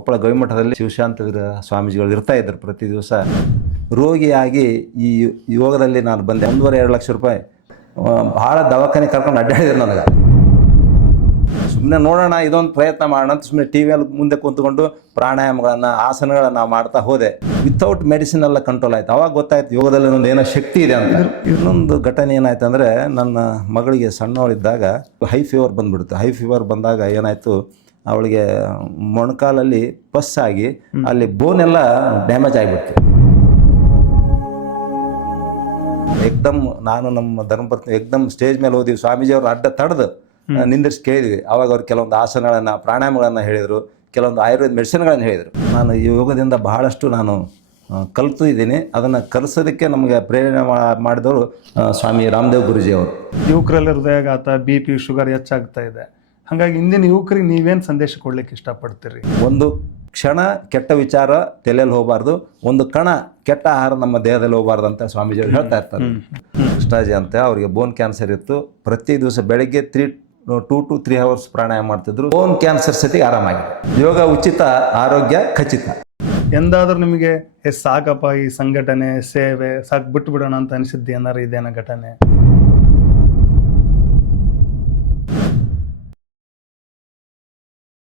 ಕೊಪ್ಪಳ ಗವಿಮಠದಲ್ಲಿ ಶಿವಶಾಂತವೀರ ಸ್ವಾಮೀಜಿಗಳು ಇರ್ತಾ ಇದ್ರು ಪ್ರತಿ ದಿವಸ. ರೋಗಿಯಾಗಿ ಈ ಯೋಗದಲ್ಲಿ ನಾನು ಬಂದೆ. 1.5-2 ಲಕ್ಷ ರೂಪಾಯಿ ಭಾಳ ದವಾಖಾನೆ ಕರ್ಕೊಂಡು ಅಡ್ಡಾಡಿದ್ರು ನನಗೆ. ಸುಮ್ಮನೆ ನೋಡೋಣ, ಇದೊಂದು ಪ್ರಯತ್ನ ಮಾಡೋಣ ಅಂತ ಸುಮ್ಮನೆ ಟಿ ವಿಯಲ್ಲಿ ಮುಂದೆ ಕೂತ್ಕೊಂಡು ಪ್ರಾಣಾಯಾಮಗಳನ್ನು, ಆಸನಗಳನ್ನು ಮಾಡ್ತಾ ಹೋದೆ. ವಿತೌಟ್ ಮೆಡಿಸಿನ್ ಎಲ್ಲ ಕಂಟ್ರೋಲ್ ಆಯ್ತು. ಅವಾಗ ಗೊತ್ತಾಯ್ತು ಯೋಗದಲ್ಲಿ ಒಂದು ಏನೋ ಶಕ್ತಿ ಇದೆ ಅಂತ. ಇನ್ನೊಂದು ಘಟನೆ ಏನಾಯ್ತು ಅಂದರೆ, ನನ್ನ ಮಗಳಿಗೆ ಸಣ್ಣವಳಿದ್ದಾಗ ಹೈ ಫೀವರ್ ಬಂದ್ಬಿಡ್ತು. ಹೈ ಫೀವರ್ ಬಂದಾಗ ಏನಾಯಿತು, ಅವಳಿಗೆ ಮೊಣಕಾಲಲ್ಲಿ ಪಸ್ ಆಗಿ ಅಲ್ಲಿ ಬೋನ್ ಎಲ್ಲ ಡ್ಯಾಮೇಜ್ ಆಗಿಬಿಡ್ತು. ಏಕ್ದಮ್ ನಾನು ನಮ್ಮ ಧರ್ಮಪತ್ನಿ ಏಕ್ದಮ್ ಸ್ಟೇಜ್ ಮೇಲೆ ಹೋದ್ವಿ. ಸ್ವಾಮೀಜಿಯವರು ಅಡ್ಡ ತಡೆದು ನಿಂದಿರಿಸಿ ಕೇಳಿದ್ವಿ. ಅವಾಗ ಅವ್ರು ಕೆಲವೊಂದು ಆಸನಗಳನ್ನು, ಪ್ರಾಣಾಯಾಮಗಳನ್ನು ಹೇಳಿದರು, ಕೆಲವೊಂದು ಆಯುರ್ವೇದ ಮೆಡಿಸಿನ್ಗಳನ್ನು ಹೇಳಿದರು. ನಾನು ಈ ಯೋಗದಿಂದ ಬಹಳಷ್ಟು ನಾನು ಕಲಿತು ಇದ್ದೀನಿ. ಅದನ್ನು ಕಲಿಸೋದಕ್ಕೆ ನಮಗೆ ಪ್ರೇರಣೆ ಮಾಡಿದವರು ಸ್ವಾಮಿ ರಾಮದೇವ್ ಗುರೂಜಿಯವರು. ಯುವಕರಲ್ಲಿ ಹೃದಯಾಘಾತ, BP, ಶುಗರ್ ಹೆಚ್ಚಾಗ್ತಾ ಇದೆ. ಹಾಗಾಗಿ ಇಂದಿನ ಯುವಕರಿಗೆ ನೀವೇನು ಸಂದೇಶ ಕೊಡ್ಲಿಕ್ಕೆ ಇಷ್ಟಪಡ್ತೀರಿ? ಒಂದು ಕ್ಷಣ ಕೆಟ್ಟ ವಿಚಾರ ತಲೆಯಲ್ಲಿ ಹೋಗಬಾರ್ದು, ಒಂದು ಕಣ ಕೆಟ್ಟ ಆಹಾರ ನಮ್ಮ ದೇಹದಲ್ಲಿ ಹೋಗಬಾರ್ದು ಅಂತ ಸ್ವಾಮೀಜಿಯವರು ಹೇಳ್ತಾ ಇರ್ತಾರೆ. ಕೃಷ್ಣಾಜಿ ಅಂತ ಅವರಿಗೆ ಬೋನ್ ಕ್ಯಾನ್ಸರ್ ಇತ್ತು. ಪ್ರತಿ ದಿವಸ ಬೆಳಗ್ಗೆ 2 to 3 hours ಪ್ರಾಣಾಯಾಮ ಮಾಡ್ತಿದ್ರು. ಬೋನ್ ಕ್ಯಾನ್ಸರ್ ಸತಿ ಆರಾಮಾಗಿದೆ. ಯೋಗ ಉಚಿತ, ಆರೋಗ್ಯ ಖಚಿತ. ಎಂದಾದ್ರೂ ನಿಮಗೆ ಸಾಕಪ್ಪ ಈ ಸಂಘಟನೆ ಸೇವೆ ಸಾಕು ಬಿಟ್ಟು ಬಿಡೋಣ ಅಂತ ಅನಿಸಿದ್ದು ಏನಾರು ಇದೇನೋ ಘಟನೆ?